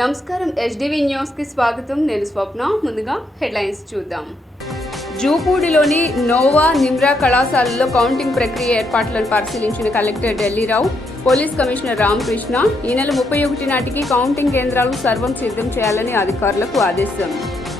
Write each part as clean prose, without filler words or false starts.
నమస్కారం SDV news కి స్వాగతం. నేను స్వప్న. ముందుగా హెడ్లైన్స్ చూద్దాం. జూపూడిలోని నోవా నిమ్రా కళాశాలలో కౌంటింగ్ ప్రక్రియ ఏర్పాట్లను పరిశీలించిన collector Dilli Rao, police commissioner Ramakrishna ఈ నెల 31 నాటికి కౌంటింగ్ కేంద్రాలు సర్వం సిద్ధం చేయాలని అధికారులకు ఆదేశం.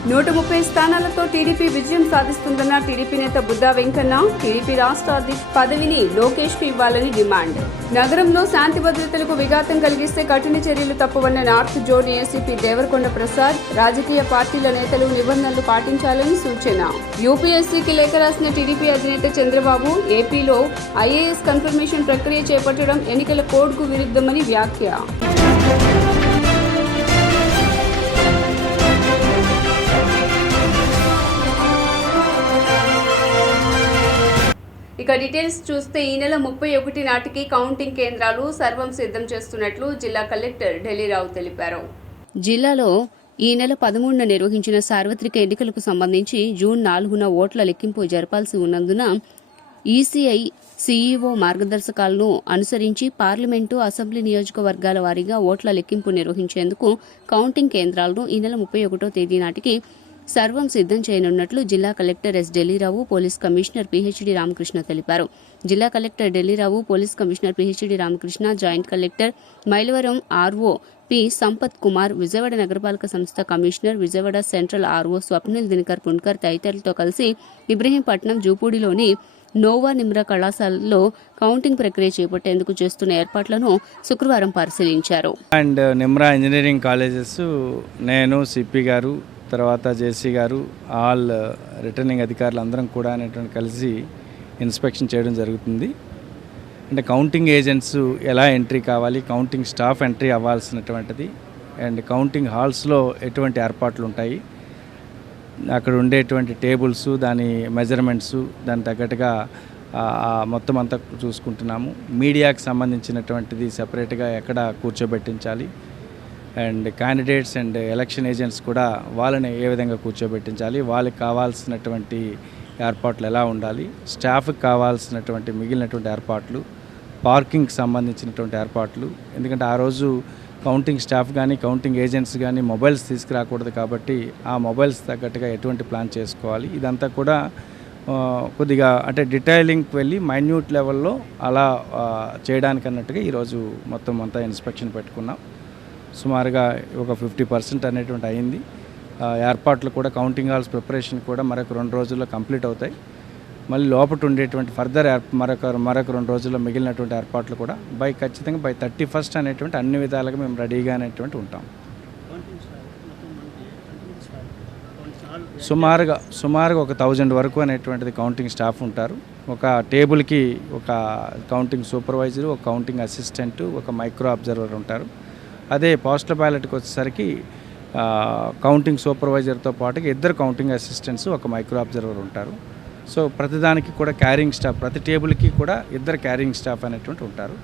130 స్థానాలతో టీడీపీ విజయం సాధిస్తుందన్న టీడీపీ నేత బుద్దా వెంకన్న, టీడీపీ రాష్ట్ర అధ్యక్ష పదవిని లోకేష్ కు ఇవ్వాలని డిమాండ్. నగరంలో శాంతి భద్రతలకు విఘాతం కలిగిస్తే కఠిన చర్యలు తప్పవన్న north zone ACP Devarakonda Prasad, రాజకీయ పార్టీల నేతలు నిబంధనలు పాటించాలని సూచన. యూపీఎస్సీకి లేఖ రాసిన టీడీపీ అధినేత చంద్రబాబు, ఏపీలో ఐఏఎస్ కన్ఫర్మేషన్ ప్రక్రియ చేపట్టడం ఎన్నికల కోడ్కు విరుద్ధమని వ్యాఖ్య. ఇక డీటెయిల్స్ చూస్తే ఈ నెల 31 నాటికి కౌంటింగ్ కేంద్రాలు సర్వం సిద్ధం చేస్తున్నట్లు జిల్లా కలెక్టర్ ఢిల్లీరావు తెలిపారు. జిల్లాలో ఈ నెల 13న నిర్వహించిన సార్వత్రిక ఎన్నికలకు సంబంధించి జూన్ 4న ఓట్ల లెక్కింపు జరపాల్సి ఉన్నందున ఈసీఐ సీఈఓ మార్గదర్శకాలను అనుసరించి పార్లమెంటు, అసెంబ్లీ నియోజకవర్గాల వారీగా ఓట్ల లెక్కింపు నిర్వహించేందుకు కౌంటింగ్ కేంద్రాలను ఈ నెల 31వ తేదీ నాటికి సర్వం సిద్ధం చేయనున్నట్లు జిల్లా collector S Dilli Rao, police commissioner PHD Ramakrishna తెలిపారు. జిల్లా collector Dilli Rao, police commissioner PHD Ramakrishna, joint collector Mylavaram RO P Sampath Kumar, Vijayawada నగరపాలక సంస్థ commissioner, Vijayawada central RO Swapnil Dinkar Pundkar తదితరులతో కలిసి ఇబ్రహీంపట్నం జూపూడిలోని నోవా నిమ్రా కళాశాలలో కౌంటింగ్ ప్రక్రియ చేపట్టేందుకు చేస్తున్న ఏర్పాట్లను శుక్రవారం పరిశీలించారు. అండ్ నిమ్రా ఇంజనీరింగ్ కాలేజెస్ నేను సిపి గారు, తర్వాత జేసీ గారు, ఆల్ రిటర్నింగ్ అధికారులు అందరం కూడా కలిసి ఇన్స్పెక్షన్ చేయడం జరుగుతుంది. అంటే కౌంటింగ్ ఏజెంట్స్ ఎలా ఎంట్రీ కావాలి, కౌంటింగ్ స్టాఫ్ ఎంట్రీ అవ్వాల్సినటువంటిది, అండ్ కౌంటింగ్ హాల్స్లో ఎటువంటి ఏర్పాట్లు ఉంటాయి, అక్కడ ఉండేటువంటి టేబుల్స్, దాని మెజర్మెంట్స్, దాని తగ్గట్టుగా మొత్తం అంతా చూసుకుంటున్నాము. మీడియాకి సంబంధించినటువంటిది సెపరేట్గా ఎక్కడ కూర్చోబెట్టించాలి, and candidates and election agents కూడా వాళ్ళని ఏ విధంగా కూర్చోబెట్టించాలి, వాళ్ళకి కావాల్సినటువంటి ఏర్పాట్లు ఎలా ఉండాలి, స్టాఫ్కి కావాల్సినటువంటి మిగిలినటువంటి ఏర్పాట్లు, పార్కింగ్కి సంబంధించినటువంటి ఏర్పాట్లు. ఎందుకంటే ఆ రోజు కౌంటింగ్ స్టాఫ్ కానీ కౌంటింగ్ ఏజెంట్స్ కానీ మొబైల్స్ తీసుకురాకూడదు కాబట్టి ఆ మొబైల్స్ తగ్గట్టుగా ఎటువంటి ప్లాన్ చేసుకోవాలి, ఇదంతా కూడా కొద్దిగా అంటే డీటెయిలింగ్కి వెళ్ళి మైన్యూట్ లెవెల్లో అలా చేయడానికి అన్నట్టుగా ఈరోజు మొత్తం అంతా ఇన్స్పెక్షన్ పెట్టుకున్నాం. సుమారుగా ఒక 50% అనేటువంటి అయింది. ఏర్పాట్లు కూడా కౌంటింగ్ హాల్స్ ప్రిపరేషన్ కూడా మరొక 2 రోజుల్లో కంప్లీట్ అవుతాయి. మళ్ళీ లోపల ఉండేటువంటి ఫర్దర్ మరొక 2 రోజుల్లో మిగిలినటువంటి ఏర్పాట్లు కూడా ఖచ్చితంగా బై 31st అనేటువంటి అన్ని విధాలుగా మేము రెడీగా అనేటువంటి ఉంటాం. సుమారుగా ఒక 1000 వరకు అనేటువంటిది కౌంటింగ్ స్టాఫ్ ఉంటారు. ఒక టేబుల్కి ఒక కౌంటింగ్ సూపర్వైజరు, ఒక కౌంటింగ్ అసిస్టెంటు, ఒక మైక్రో అబ్జర్వర్ ఉంటారు. అదే పోస్టల్ బ్యాలెట్కి వచ్చేసరికి కౌంటింగ్ సూపర్వైజర్తో పాటుగా 2 కౌంటింగ్ అసిస్టెంట్స్, ఒక మైక్రో అబ్జర్వర్ ఉంటారు. సో ప్రతిదానికి కూడా క్యారింగ్ స్టాఫ్, ప్రతి టేబుల్కి కూడా 2 క్యారింగ్ స్టాఫ్ అనేటువంటి ఉంటారు.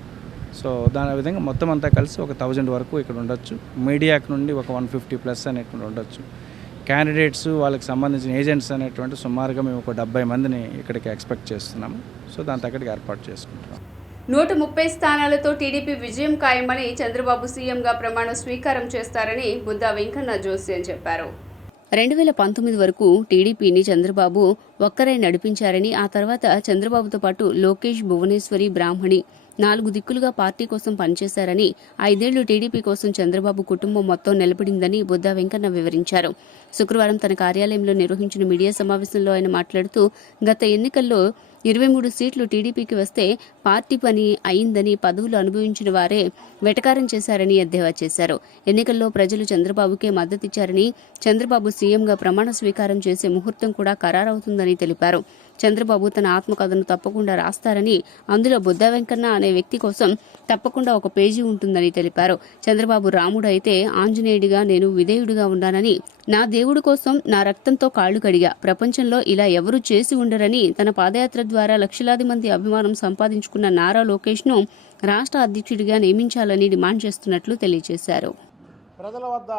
సో దాని విధంగా మొత్తం అంతా కలిసి ఒక 1000 వరకు ఇక్కడ ఉండొచ్చు. మీడియాకి నుండి ఒక 150+ అనేటువంటి ఉండొచ్చు. క్యాండిడేట్స్, వాళ్ళకి సంబంధించిన ఏజెంట్స్ అనేటువంటి సుమారుగా మేము ఒక 70 మందిని ఇక్కడికి ఎక్స్పెక్ట్ చేస్తున్నాము. సో దాని తగ్గట్టుగా ఏర్పాటు చేసుకుంటున్నాం. 130 స్థానాలతో టీడీపీ విజయం ఖాయమని చంద్రబాబు సీఎంగా ప్రమాణ స్వీకారం చేస్తారని బుద్దా వెంకన్న జోస్యం చెప్పారు. 2019 వరకు టీడీపీని చంద్రబాబు ఒక్కరే నడిపించారని, ఆ తర్వాత చంద్రబాబుతో పాటు లోకేష్, భువనేశ్వరి, బ్రాహ్మణి 4 దిక్కులుగా పార్టీ కోసం పనిచేశారని, 5 ఏళ్లు టీడీపీ కోసం చంద్రబాబు కుటుంబం మొత్తం నిలబడిందని బుద్దా వెంకన్న వివరించారు. శుక్రవారం తన కార్యాలయంలో నిర్వహించిన మీడియా సమావేశంలో ఆయన మాట్లాడుతూ, గత ఎన్నికల్లో 23 సీట్లు టీడీపీకి వస్తే పార్టీ పని అయిందని, పదవులు అనుభవించిన వారే వెటకారం చేశారని ఎద్దేవా చేశారు. ఎన్నికల్లో ప్రజలు చంద్రబాబుకే మద్దతిచ్చారని, చంద్రబాబు సీఎంగా ప్రమాణ స్వీకారం చేసే ముహూర్తం కూడా ఖరారవుతుందని తెలిపారు. చంద్రబాబు తన ఆత్మకథను తప్పకుండా రాస్తారని, అందులో బుద్దా వెంకన్న అనే వ్యక్తి కోసం తప్పకుండా ఒక పేజీ ఉంటుందని తెలిపారు. చంద్రబాబు రాముడు అయితే ఆంజనేయుడిగా నేను విధేయుడిగా ఉన్నానని, నా దేవుడి కోసం నా రక్తంతో కాళ్లు కడిగా, ప్రపంచంలో ఇలా ఎవరూ చేసి ఉండరని, తన పాదయాత్ర ద్వారా లక్షలాది మంది అభిమానం సంపాదించుకున్న నారా లోకేష్ను రాష్ట్ర అధ్యక్షుడిగా నియమించాలని డిమాండ్ చేస్తున్నట్లు తెలియజేశారు. ప్రజల వద్ద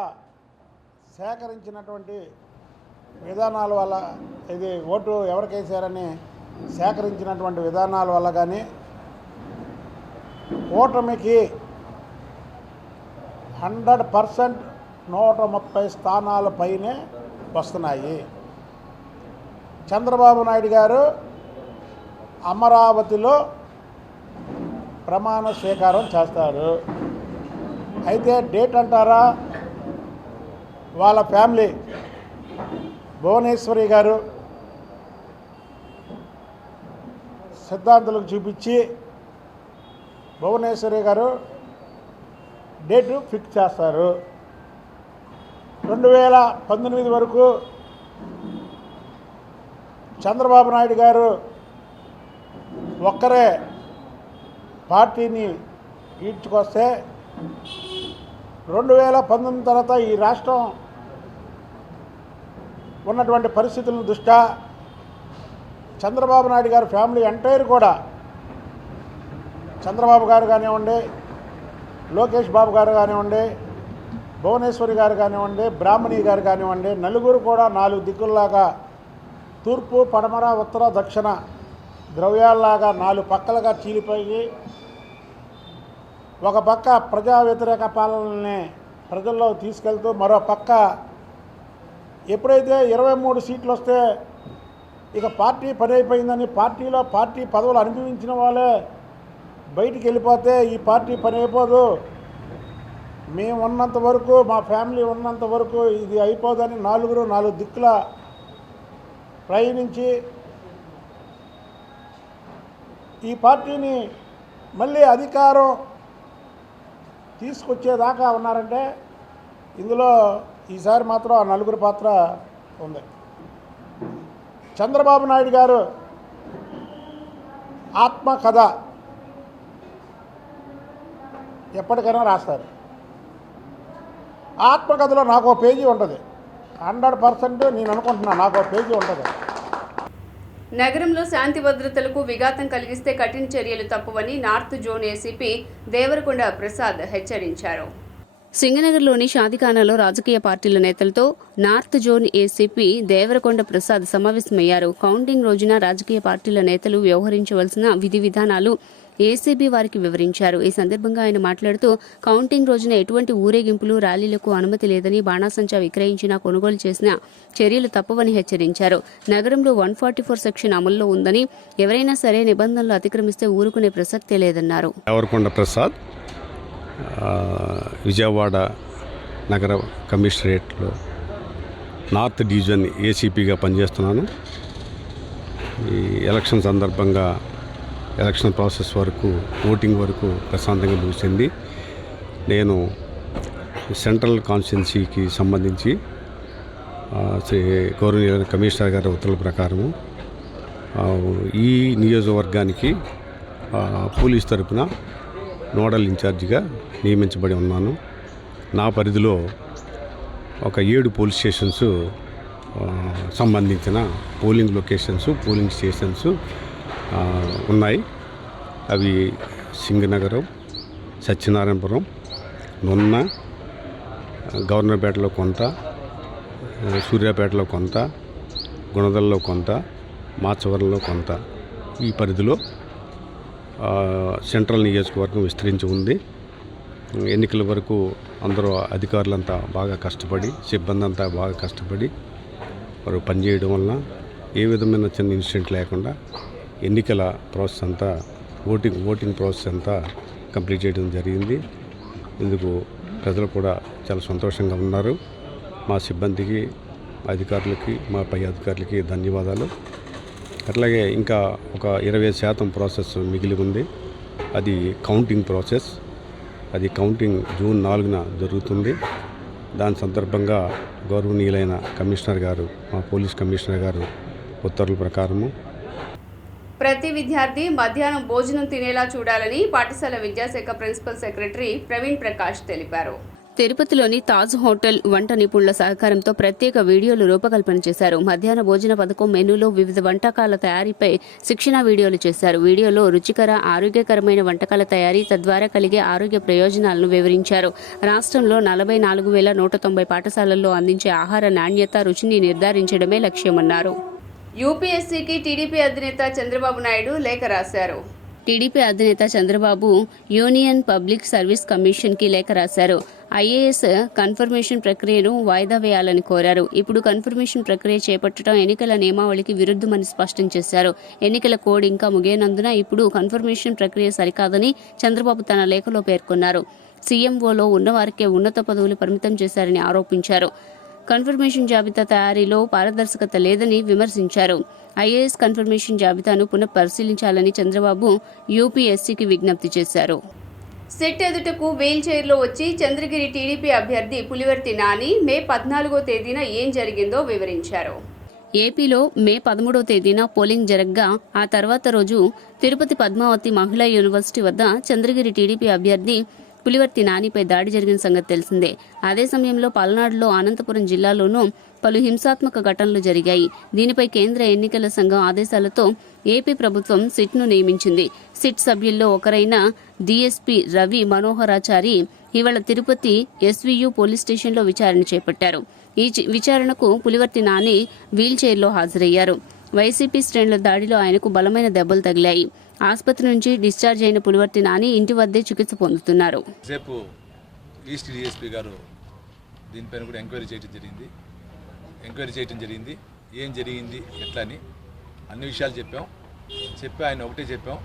సేకరించినటువంటి విధానాల వల్ల, ఇది ఓటు ఎవరికేసారని సేకరించినటువంటి విధానాల వల్ల కానీ ఓటమికి 100% 130 స్థానాల పైనే వస్తున్నాయి. చంద్రబాబు నాయుడు గారు అమరావతిలో ప్రమాణ స్వీకారం చేస్తారు. అయితే డేట్ అంటారా, వాళ్ళ ఫ్యామిలీ భువనేశ్వరి గారు సిద్ధాంతులకు చూపించి భువనేశ్వరి గారు డేటు ఫిక్స్ చేస్తారు. 2019 వరకు చంద్రబాబు నాయుడు గారు ఒక్కరే పార్టీని ఈడ్చుకొస్తే 2019 తర్వాత ఈ రాష్ట్రం ఉన్నటువంటి పరిస్థితులను దృష్ట్యా చంద్రబాబు నాయుడు గారి ఫ్యామిలీ ఎంటైర్ కూడా, చంద్రబాబు గారు కానివ్వండి, లోకేష్ బాబు గారు కానివ్వండి, భువనేశ్వరి గారు కానివ్వండి, బ్రాహ్మణి గారు కానివ్వండి, నలుగురు కూడా 4 దిక్కుల్లాగా తూర్పు, పడమర, ఉత్తర, దక్షిణ ద్రవ్యాల్లాగా 4 పక్కలుగా చీలిపోయి ఒక పక్క ప్రజా వ్యతిరేక పాలనని ప్రజల్లో తీసుకెళ్తూ, మరో పక్క ఎప్పుడైతే 23 సీట్లు వస్తే ఇక పార్టీ పని అయిపోయిందని పార్టీలో పార్టీ పదవులు అనుభవించిన వాళ్ళే బయటికి వెళ్ళిపోతే ఈ పార్టీ పని అయిపోదు, మేము ఉన్నంత వరకు, మా ఫ్యామిలీ ఉన్నంత వరకు ఇది అయిపోదని 4 దిక్కుల ప్రయాణించి ఈ పార్టీని మళ్ళీ అధికారం తీసుకొచ్చేదాకా ఉన్నారంటే ఇందులో ఈసారి మాత్రం ఆ 4 పాత్ర ఉంది. చంద్రబాబు నాయుడు గారు ఆత్మకథ ఎప్పటికైనా రాస్తారు. ఆత్మకథలో నాకు ఒక పేజీ ఉంటుంది, 100% నేను అనుకుంటున్నాను, నాకు ఒక పేజీ ఉంటుంది. నగరంలో శాంతి భద్రతలకు విఘాతం కలిగిస్తే కఠిన చర్యలు తప్పవని north zone ACP Devarakonda Prasad హెచ్చరించారు. సింగనగర్లోని షాదిఖానాలో రాజకీయ పార్టీల నేతలతో north zone ACP Devarakonda Prasad సమావేశమయ్యారు. కౌంటింగ్ రోజున రాజకీయ పార్టీల నేతలు వ్యవహరించవలసిన విధి విధానాలు ఏసీబీ వారికి వివరించారు. ఈ సందర్భంగా ఆయన మాట్లాడుతూ కౌంటింగ్ రోజున ఎటువంటి ఊరేగింపులు, ర్యాలీలకు అనుమతి లేదని, బాణాసంచా విక్రయించినా, కొనుగోలు చేసినా చర్యలు తప్పవని హెచ్చరించారు. నగరంలో 144 సెక్షన్ అమల్లో ఉందని, ఎవరైనా సరే నిబంధనలు అతిక్రమిస్తే ఊరుకునే ప్రసక్తే లేదన్నారు. దేవరకొండ ప్రసాద్, విజయవాడ నగర కమిషనరేట్లో నార్త్ డివిజన్ ఏసీపీగా పనిచేస్తున్నాను. ఈ ఎలక్షన్ సందర్భంగా ఎలక్షన్ ప్రాసెస్ వరకు, ఓటింగ్ వరకు ప్రశాంతంగా ముగిసింది. నేను సెంట్రల్ కాన్స్టిట్యున్సీకి సంబంధించి గౌరవనీయ కమిషనర్ గారి ఉత్తర్వుల ప్రకారము ఈ నియోజకవర్గానికి పోలీస్ తరపున నోడల్ ఇన్ఛార్జిగా నియమించబడి ఉన్నాను. నా పరిధిలో ఒక 7 పోలీస్ స్టేషన్స్ సంబంధించిన పోలింగ్ లొకేషన్స్, పోలింగ్ స్టేషన్స్ ఉన్నాయి. అవి సింగనగరం, సత్యనారాయణపురం, నున్న, గవర్నర్పేటలో కొంత, సూర్యాపేటలో కొంత, గుణదల్లో కొంత, మాచవరంలో కొంత, ఈ పరిధిలో సెంట్రల్ నియోజకవర్గం విస్తరించి ఉంది. ఎన్నికల వరకు అందరూ అధికారులంతా బాగా కష్టపడి, సిబ్బంది అంతా బాగా కష్టపడి వారు పనిచేయడం వలన ఏ విధమైన చిన్న ఇన్సిడెంట్ లేకుండా ఎన్నికల ప్రాసెస్ అంతా, ఓటింగ్ ప్రాసెస్ అంతా కంప్లీట్ చేయడం జరిగింది. ఇందుకు ప్రజలు కూడా చాలా సంతోషంగా ఉన్నారు. మా సిబ్బందికి, అధికారులకి, మా పై అధికారులకి ధన్యవాదాలు. అట్లాగే ఇంకా ఒక 20% ప్రాసెస్ మిగిలి ఉంది. అది కౌంటింగ్ ప్రాసెస్. అది కౌంటింగ్ జూన్ 4న జరుగుతుంది. దాని సందర్భంగా గౌరవనీయులైన కమిషనర్ గారు, మా పోలీస్ కమిషనర్ గారు ఉత్తర్వుల ప్రకారము ప్రతి విద్యార్థి మధ్యాహ్నం భోజనం తినేలా చూడాలని పాఠశాల విద్యాశాఖ ప్రిన్సిపల్ సెక్రటరీ ప్రవీణ్ ప్రకాష్ తెలిపారు. తిరుపతిలోని తాజ్ హోటల్ వంట నిపుణుల సహకారంతో ప్రత్యేక వీడియోలు రూపకల్పన చేశారు. మధ్యాహ్న భోజన పథకం మెనూలో వివిధ వంటకాల తయారీపై శిక్షణ వీడియోలు చేశారు. వీడియోలో రుచికర, ఆరోగ్యకరమైన వంటకాల తయారీ, తద్వారా కలిగే ఆరోగ్య ప్రయోజనాలను వివరించారు. రాష్ట్రంలో 44,190 పాఠశాలల్లో అందించే ఆహార నాణ్యత, రుచిని నిర్ధారించడమే లక్ష్యమన్నారు. యూపీఎస్సీకి టీడీపీ అధినేత చంద్రబాబు నాయుడు లేఖ రాశారు. టీడీపీ అధినేత చంద్రబాబు యూనియన్ పబ్లిక్ సర్వీస్ కమిషన్కి లేఖ రాశారు. ఐఏఎస్ కన్ఫర్మేషన్ ప్రక్రియను వాయిదా వేయాలని కోరారు. ఇప్పుడు కన్ఫర్మేషన్ ప్రక్రియ చేపట్టడం ఎన్నికల నియమావళికి విరుద్ధమని స్పష్టం చేశారు. ఎన్నికల కోడ్ ఇంకా ముగియనందున ఇప్పుడు కన్ఫర్మేషన్ ప్రక్రియ సరికాదని చంద్రబాబు తన లేఖలో పేర్కొన్నారు. సీఎంఓలో ఉన్నవారికే ఉన్నత పదవులు పరిమితం చేశారని ఆరోపించారు. కన్ఫర్మేషన్ జాబితా తయారీలో పారదర్శకత లేదని విమర్శించారు. ఐఏఎస్ కన్ఫర్మేషన్ జాబితాను పునఃపరిశీలించాలని చంద్రబాబు యూపీఎస్సీకి విజ్ఞప్తి చేశారు. సిట్ ఎదుటకు వీల్ చైర్లో వచ్చి చంద్రగిరి టీడీపీ అభ్యర్థి పులివర్తి నాని మే 14వ తేదీన ఏం జరిగిందో వివరించారు. ఏపీలో మే 13వ తేదీన పోలింగ్ జరగ్గా ఆ తర్వాత రోజు తిరుపతి పద్మావతి మహిళా యూనివర్సిటీ వద్ద చంద్రగిరి టీడీపీ అభ్యర్థి పులివర్తి నానిపై దాడి జరిగిన సంగతి తెలిసిందే. అదే సమయంలో పల్నాడులో, అనంతపురం జిల్లాలోనూ పలు హింసాత్మక ఘటనలు జరిగాయి. దీనిపై కేంద్ర ఎన్నికల సంఘం ఆదేశాలతో ఏపీ ప్రభుత్వం సిట్ను నియమించింది. సిట్ సభ్యుల్లో ఒకరైన డీఎస్పీ రవి మనోహరాచారి ఇవాళ తిరుపతి ఎస్వీయూ పోలీస్ స్టేషన్లో విచారణ చేపట్టారు. ఈ విచారణకు పులివర్తి నాని వీల్ చైర్లో హాజరయ్యారు. వైసీపీ శ్రేణుల దాడిలో ఆయనకు బలమైన దెబ్బలు తగిలాయి. ఆసుపత్రి నుంచి డిశ్చార్జ్ అయిన పులివర్తి నాని ఇంటి వద్దే చికిత్స పొందుతున్నారు. సేపు ఈస్ట్ డిఎస్పీ గారు దీనిపైన కూడా ఎంక్వైరీ చేయడం జరిగింది. ఏం జరిగింది ఎట్లా అని అన్ని విషయాలు చెప్పి ఆయన ఒకటే చెప్పాం,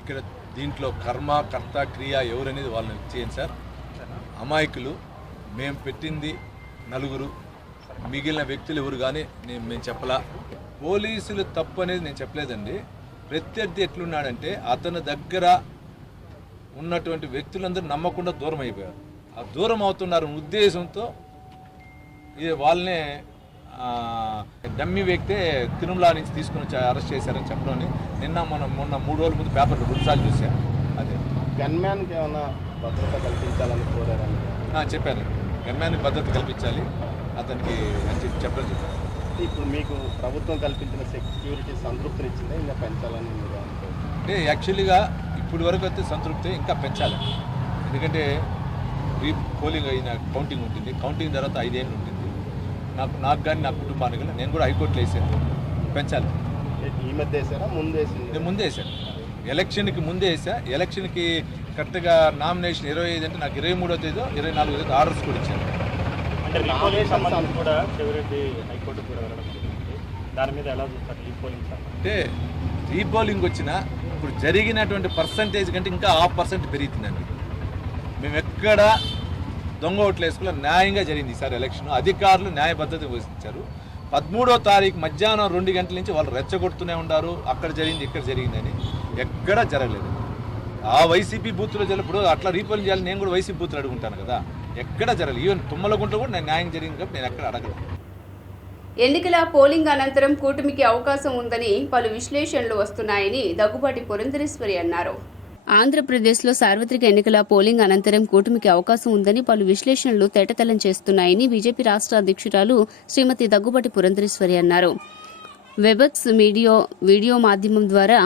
ఇక్కడ దీంట్లో కర్మ కర్త క్రియ ఎవరనేది వాళ్ళని చేయండి సార్. అమాయకులు మేము పెట్టింది 4, మిగిలిన వ్యక్తులు ఎవరు కానీ మేము చెప్పలా. పోలీసులు తప్పు అనేది నేను చెప్పలేదండి. ప్రత్యర్థి ఎట్లున్నాడంటే అతని దగ్గర ఉన్నటువంటి వ్యక్తులందరూ నమ్మకుండా దూరం అయిపోయారు. ఆ దూరం అవుతున్నారు ఉద్దేశంతో వాళ్ళనే డమ్మి వ్యక్తే తిరుమల నుంచి తీసుకుని వచ్చి అరెస్ట్ చేశారని చెప్పడం మొన్న 3 రోజుల ముందు పేపర్లో 2 సార్లు చూశాను. అదే గన్మ్యాన్కి ఏమైనా భద్రత కల్పించాలని కోరారని చెప్పాను. గన్మ్యాన్కి భద్రత కల్పించాలి అతనికి అని చెప్పడం చెప్పాను. ఇప్పుడు మీకు ప్రభుత్వం కల్పించిన సెక్యూరిటీ సంతృప్తినిచ్చిందా, ఇంకా పెంచాలని అంటే యాక్చువల్గా ఇప్పటి వరకు అయితే సంతృప్తి, ఇంకా పెంచాలి. ఎందుకంటే పోలింగ్ అయిన కౌంటింగ్ ఉంటుంది. కౌంటింగ్ తర్వాత 5 ఏళ్ళు ఉంటుంది. నాకు కానీ నా కుటుంబానికి కానీ నేను కూడా హైకోర్టులో వేసాను. పెంచాలి. ఈ మధ్య వేసారా, ముందు వేసింది? నేను ముందే వేసాను. ఎలక్షన్కి ముందే వేసా. ఎలక్షన్కి కరెక్ట్గా నామినేషన్ 25 అంటే నాకు 23వ తేదీ 24వ తేదీ ఆర్డర్స్ కూడా ఇచ్చాను. కూడా చెవిరెడ్డి హైకోర్టు కూడా వెళ్ళడం జరిగింది. దాని మీద ఎలా చూస్తారు రీపోలింగ్? అంటే రీపోలింగ్ వచ్చినా ఇప్పుడు జరిగినటువంటి పర్సంటేజ్ కంటే ఇంకా 1% పెరుగుతుందండి. మేము ఎక్కడ దొంగ ఓట్లు వేసుకుని న్యాయంగా జరిగింది ఈసారి ఎలక్షన్. అధికారులు న్యాయబద్ధత వహించారు. 13వ తారీఖు మధ్యాహ్నం 2 గంటల నుంచి వాళ్ళు రెచ్చగొడుతూనే ఉన్నారు. అక్కడ జరిగింది ఇక్కడ జరిగిందని. ఎక్కడా జరగలేదు. ఆ వైసీపీ బూత్లో జరిగినప్పుడు అట్లా రీపోలింగ్ చేయాలి. నేను కూడా వైసీపీ బూత్లు అడుగుంటాను కదా, ఎక్కడ జరగలేదు. ఈవెన్ తుమ్మలగుంట కూడా నేను న్యాయం జరిగింది కాబట్టి నేను ఎక్కడ అడగలేదు. ఎన్నికల పోలింగ్ అనంతరం కూటమికి అవకాశం ఉందని పలు విశ్లేషణలు వస్తున్నాయని దగ్గుబాటి పురంధరేశ్వరి అన్నారు. ఆంధ్రప్రదేశ్లో సార్వత్రిక ఎన్నికల పోలింగ్ అనంతరం కూటమికి అవకాశం ఉందని పలు విశ్లేషణలు తేటతెల్లం చేస్తున్నాయని బీజేపీ రాష్ట్ర అధ్యక్షురాలు శ్రీమతి దగ్గుబాటి పురంధరేశ్వరి అన్నారు. వెబెక్స్ వీడియో మాధ్యమం ద్వారా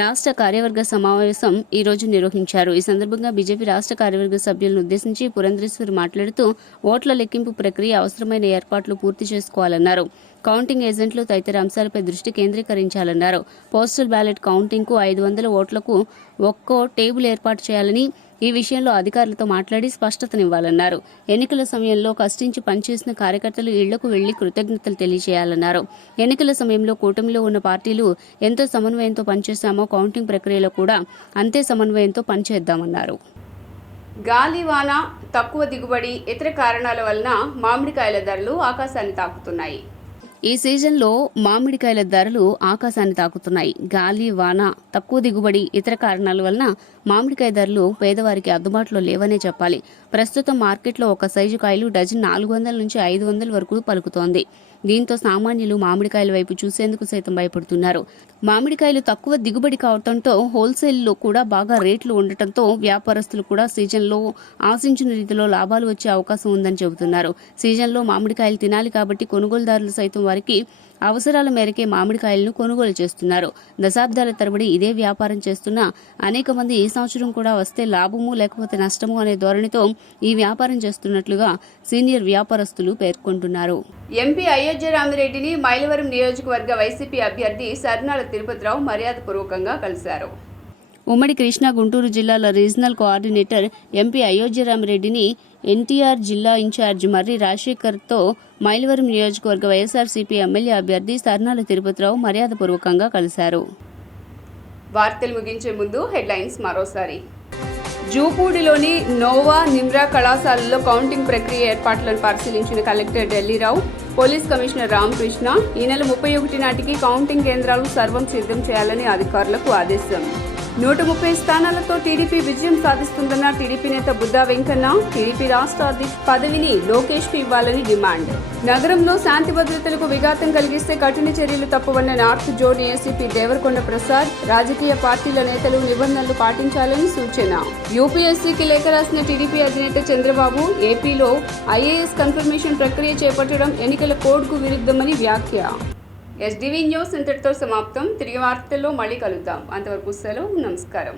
రాష్ట్ర కార్యవర్గ సమావేశం ఈ రోజు నిర్వహించారు. ఈ సందర్భంగా బీజేపీ రాష్ట్ర కార్యవర్గ సభ్యులను ఉద్దేశించి పురంధరేశ్వరి మాట్లాడుతూ ఓట్ల లెక్కింపు ప్రక్రియ అవసరమైన ఏర్పాట్లు పూర్తి చేసుకోవాలన్నారు. కౌంటింగ్ ఏజెంట్లు తదితర అంశాలపై దృష్టి కేంద్రీకరించాలన్నారు. పోస్టల్ బ్యాలెట్ కౌంటింగ్కు 500 ఓట్లకు ఒక్కో టేబుల్ ఏర్పాటు చేయాలని, ఈ విషయంలో అధికారులతో మాట్లాడి స్పష్టతనివ్వాలన్నారు. ఎన్నికల సమయంలో కష్టించి పనిచేసిన కార్యకర్తలు ఇళ్లకు వెళ్లి కృతజ్ఞతలు తెలియజేయాలన్నారు. ఎన్నికల సమయంలో కూటమిలో ఉన్న పార్టీలు ఎంతో సమన్వయంతో పనిచేశామో కౌంటింగ్ ప్రక్రియలో కూడా అంతే సమన్వయంతో పనిచేద్దామన్నారు. గాలివాన, తక్కువ దిగుబడి, ఇతర కారణాల వలన మామిడికాయల ధరలు ఆకాశాన్ని తాకుతున్నాయి. ఈ సీజన్లో మామిడికాయల ధరలు ఆకాశాన్ని తాకుతున్నాయి. గాలి, వాన, తక్కువ దిగుబడి, ఇతర కారణాల వలన మామిడికాయ ధరలు పేదవారికి అందుబాటులో లేవనే చెప్పాలి. ప్రస్తుతం మార్కెట్లో ఒక సైజు కాయలు డజన్ 400 నుంచి 500 వరకు పలుకుతోంది. దీంతో సామాన్యులు మామిడికాయల వైపు చూసేందుకు సైతం భయపడుతున్నారు. మామిడికాయలు తక్కువ దిగుబడి కావడంతో హోల్సేల్లో కూడా బాగా రేట్లు ఉండటంతో వ్యాపారస్తులు కూడా సీజన్లో ఆశించిన రీతిలో లాభాలు వచ్చే అవకాశం ఉందని చెబుతున్నారు. సీజన్లో మామిడికాయలు తినాలి కాబట్టి కొనుగోలుదారులు సైతం వారికి అవసరాల మేరకే మామిడికాయలను కొనుగోలు చేస్తున్నారు. దశాబ్దాల తరబడి ఇదే వ్యాపారం చేస్తున్న అనేక మంది ఈ సంవత్సరం కూడా వస్తే లాభము లేకపోతే నష్టము అనే ధోరణితో ఈ వ్యాపారం చేస్తున్నట్లుగా సీనియర్ వ్యాపారస్తులు పేర్కొంటున్నారు. ఎంపీ అయోధ్య రామిరెడ్డిని మైలవరం నియోజకవర్గ వైసీపీ అభ్యర్థి సర్నాల తిరుపతిరావు మర్యాదపూర్వకంగా కలిశారు. ఉమ్మడి కృష్ణా గుంటూరు జిల్లాల రీజనల్ కోఆర్డినేటర్ ఎంపీ అయోధ్యరామరెడ్డిని ఎన్టీఆర్ జిల్లా ఇన్ఛార్జ్ మర్రి రాజశేఖర్తో మైలవరం నియోజకవర్గ వైఎస్ఆర్సీపీ ఎమ్మెల్యే అభ్యర్థి సర్నాల తిరుపతిరావు మర్యాదపూర్వకంగా కలిశారు. వార్తలు ముగించే ముందు హెడ్లైన్స్ మరోసారి. జూపూడిలోని నోవా నిమ్రా కళాశాలలో కౌంటింగ్ ప్రక్రియ ఏర్పాట్లను పరిశీలించిన collector Dilli Rao, police commissioner Ramakrishna ఈ నెల 31 నాటికి కౌంటింగ్ కేంద్రాలు సర్వం సిద్ధం చేయాలని అధికారులకు ఆదేశం. 130 స్థానాలతో టీడీపీ విజయం సాధిస్తుందన్న టీడీపీ నేత బుద్దా వెంకన్న, టీడీపీ రాష్ట్ర అధ్యక్ష పదవిని లోకేష్కు ఇవ్వాలని డిమాండ్. నగరంలో శాంతి భద్రతలకు విఘాతం కలిగిస్తే కఠిన చర్యలు తప్పవన్న north zone ACP Devarakonda Prasad, రాజకీయ పార్టీల నేతలు నిబంధనలు పాటించాలని సూచన. యూపీఎస్సీకి లేఖ రాసిన టీడీపీ అధినేత చంద్రబాబు, ఏపీలో ఐఏఎస్ కన్ఫర్మేషన్ ప్రక్రియ చేపట్టడం ఎన్నికల కోడ్కు విరుద్ధమని వ్యాఖ్య. ఎస్డీవీ న్యూస్ ఇంతటితో సమాప్తం. తిరిగి వార్తల్లో మళ్ళీ కలుద్దాం. అంతవరకు సెలవు. నమస్కారం.